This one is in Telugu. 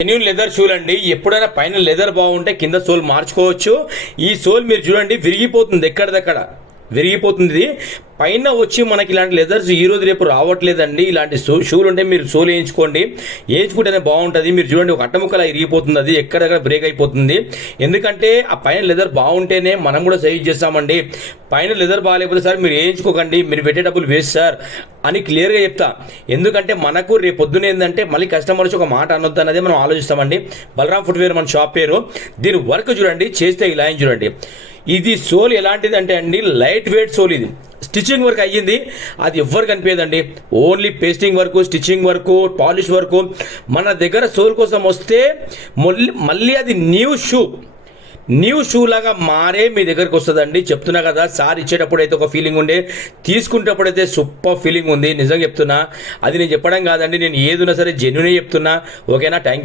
జెన్యూన్ లెదర్ షూలు అండి. ఎప్పుడైనా పైన లెదర్ బాగుంటే కింద సోల్ మార్చుకోవచ్చు. ఈ సోల్ మీరు చూడండి విరిగిపోతుంది, ఎక్కడిదక్కడ విరిగిపోతుంది. పైన వచ్చి మనకి ఇలాంటి లెదర్స్ ఈ రోజు రేపు రావట్లేదండి. ఇలాంటి షూలు ఉంటే మీరు సోల్ వేయించుకోండి, వేయించుకుంటేనే బాగుంటుంది. మీరు చూడండి ఒక అట్టముక్కలా ఇరిగిపోతుంది, అది ఎక్కడెక్కడ బ్రేక్ అయిపోతుంది. ఎందుకంటే ఆ పైన లెదర్ బాగుంటేనే మనం కూడా సజెస్ట్ చేస్తామండి. పైన లెదర్ బాగాలేకపోతే సార్ మీరు వేయించుకోకండి, మీరు పెట్టే డబ్బులు వేస్ట్ సార్ అని క్లియర్గా చెప్తా. ఎందుకంటే మనకు రేపు పొద్దున ఏంటంటే మళ్ళీ కస్టమర్స్ ఒక మాట అనొద్దు అనేది మనం ఆలోచిస్తామండి. బలరాం ఫుట్వేర్ మన షాప్ పేరు. దీని వర్క్ చూడండి, చేస్తే ఇలా చూడండి. ఇది సోల్ ఎలాంటిది అంటే అండి లైట్ వెయిట్ సోల్. ఇది స్టిచ్చింగ్ వర్క్ అయ్యింది, అది ఎవ్వరు కనిపించదండి. Only pasting work, stitching work, polish work. మన దగ్గర సోల్ కోసం వస్తే మళ్ళీ అది న్యూ షూ లాగా మారే మీ దగ్గరకు వస్తుందండి. చెప్తున్నా కదా, సార్ ఇచ్చేటప్పుడు అయితే ఒక ఫీలింగ్ ఉండే, తీసుకునేటప్పుడు అయితే సూపర్ ఫీలింగ్ ఉంది. నిజంగా చెప్తున్నా, అది నేను చెప్పడం కాదండి, నేను ఏదున్నా సరే జెన్యూనే చెప్తున్నా. ఓకేనా? Thank you.